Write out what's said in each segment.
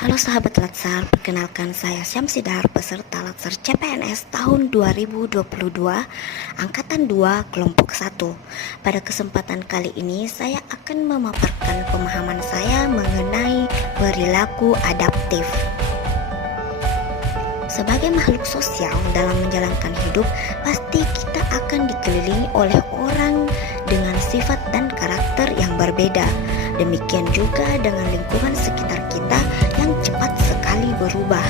Halo sahabat Latsar, perkenalkan saya Syamsidar, peserta Latsar CPNS tahun 2022, Angkatan 2, Kelompok 1. Pada kesempatan kali ini, saya akan memaparkan pemahaman saya mengenai perilaku adaptif. Sebagai makhluk sosial dalam menjalankan hidup, pasti kita akan dikelilingi oleh orang dengan sifat dan karakter yang berbeda. Demikian juga dengan lingkungan sekitar kita yang cepat sekali berubah.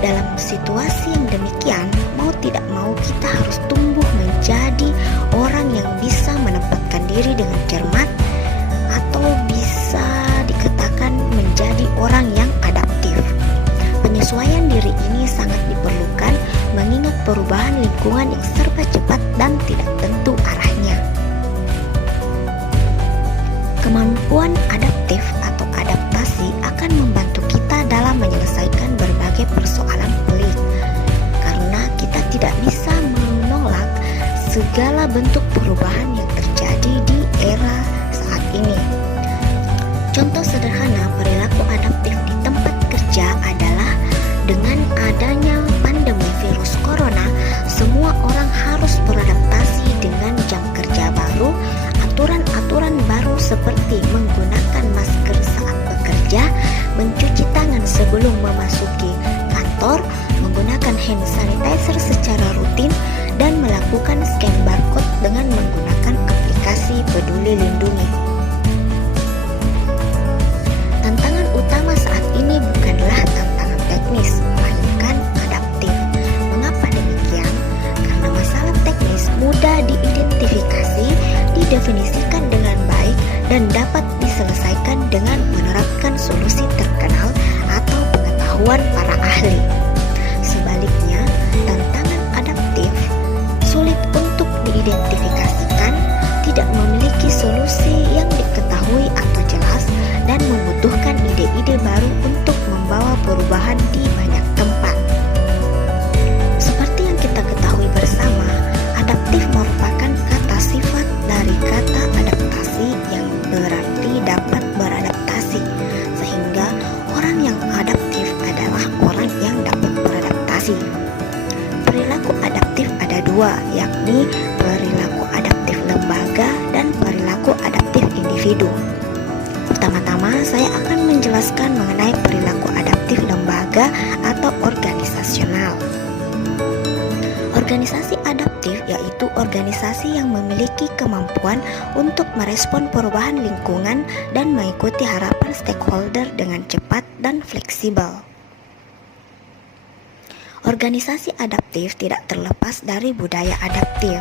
Dalam situasi yang demikian, mau tidak mau kita harus tumbuh menjadi orang yang bisa menempatkan diri dengan cermat, atau bisa dikatakan menjadi orang yang adaptif. Penyesuaian diri ini sangat diperlukan mengingat perubahan lingkungan yang serba cepat dan tidak tentu arahnya. Kemampuan adaptif atau adaptasi akan membantu kita dalam menyelesaikan berbagai persoalan pelik, karena kita tidak bisa menolak segala bentuk perubahan yang terjadi di era saat ini. Contoh sederhana perilaku adaptif di tempat kerja adalah dengan adanya pandemi virus corona, semua orang harus beradaptasi dengan jam kerja baru, aturan-aturan baru seperti menggunakan masker saat bekerja, mencuci tangan sebelum memasuki kantor, menggunakan hand sanitizer secara rutin, dan melakukan scan barcode dengan menggunakan aplikasi Peduli Lindungi. Tantangan utama saat ini bukanlah tantangan teknis, melainkan adaptif. Mengapa demikian? Karena masalah teknis mudah diidentifikasi, didefinisikan dengan baik, dan dapat diselesaikan dengan menerapkan solusi terkenal atau pengetahuan para ahli. Sebaliknya, tantangan adaptif sulit untuk diidentifikasikan, tidak memiliki solusi yang diketahui atau jelas, dan membutuhkan ide-ide baru untuk membawa perubahan di banyak tempat. Seperti yang kita ketahui bersama, adaptif merupakan kata sifat dari kata adaptasi yang berarti dapat beradaptasi, sehingga orang yang adaptif adalah orang yang dapat beradaptasi. Perilaku adaptif ada dua, yakni perilaku adaptif lembaga dan perilaku adaptif individu. Pertama-tama saya akan menjelaskan mengenai perilaku adaptif lembaga atau organisasional. Organisasi adaptif yaitu organisasi yang memiliki kemampuan untuk merespon perubahan lingkungan dan mengikuti harapan stakeholder dengan cepat dan fleksibel. Organisasi adaptif tidak terlepas dari budaya adaptif,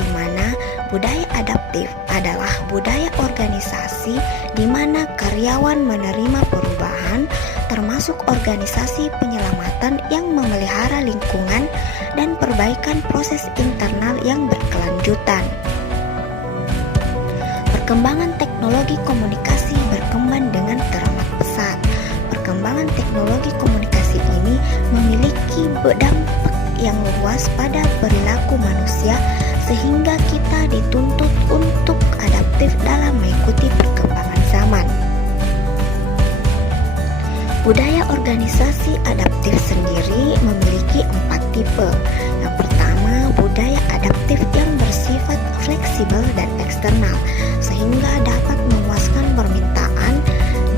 di mana budaya adaptif adalah budaya organisasi di mana karyawan menerima perubahan, termasuk organisasi penyelamatan yang memelihara lingkungan dan perbaikan proses internal yang berkelanjutan. Perkembangan teknologi komunikasi berkembang dengan teramat pesat. Perkembangan teknologi komunikasi ini memiliki dampak yang luas pada perilaku manusia, sehingga kita dituntut untuk adaptif dalam mengikuti perkembangan zaman. Budaya organisasi adaptif sendiri memiliki 4 tipe. Yang pertama, budaya adaptif yang bersifat fleksibel dan eksternal, sehingga dapat memuaskan permintaan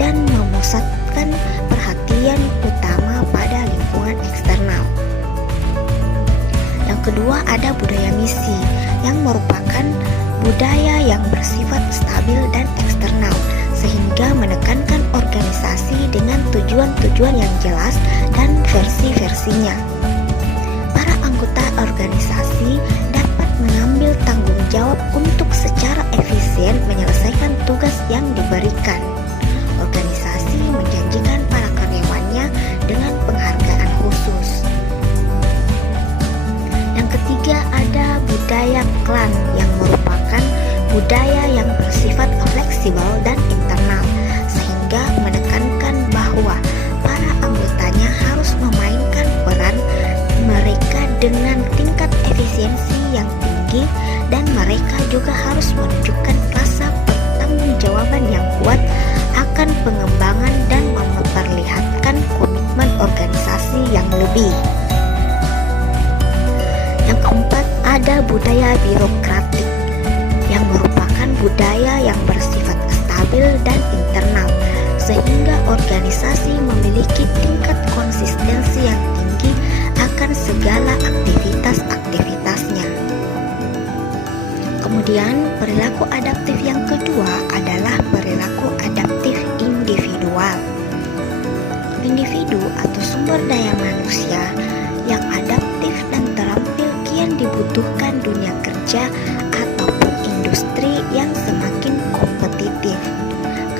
dan memusatkan perhatian utama pada lingkungan eksternal. Yang kedua, ada budaya misi yang merupakan budaya yang bersifat stabil dan eksternal, sehingga menekankan organisasi dengan tujuan-tujuan yang jelas dan versi-versinya. Para anggota organisasi dapat mengambil tanggung jawab untuk secara efisien menyelesaikan tugas yang diberikan. Organisasi menjanjikan para karyawannya dengan penghargaan khusus. Yang ketiga, ada budaya klan yang merupakan budaya yang bersifat fleksibel dan internal, sehingga menekankan bahwa para anggotanya harus memainkan peran mereka dengan tingkat efisiensi yang tinggi, dan mereka juga harus menunjukkan rasa pertanggungjawaban yang kuat akan pengembangan dan memperlihatkan budaya birokratik yang merupakan budaya yang bersifat stabil dan internal, sehingga organisasi memiliki tingkat konsistensi yang tinggi akan segala aktivitas-aktivitasnya. Kemudian, perilaku adaptif yang kedua adalah perilaku adaptif individual. Individu atau sumber daya manusia yang adaptif dan terampil kian dibutuhkan dunia kerja ataupun industri yang semakin kompetitif.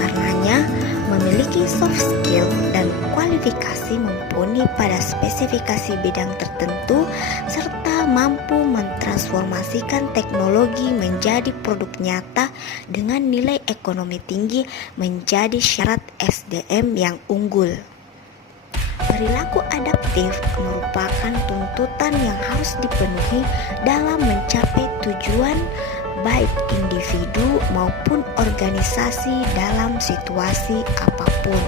Karenanya, memiliki soft skill dan kualifikasi mumpuni pada spesifikasi bidang tertentu serta mampu mentransformasikan teknologi menjadi produk nyata dengan nilai ekonomi tinggi menjadi syarat SDM yang unggul. Perilaku adaptif merupakan tuntutan yang harus dipenuhi dalam mencapai tujuan baik individu maupun organisasi dalam situasi apapun.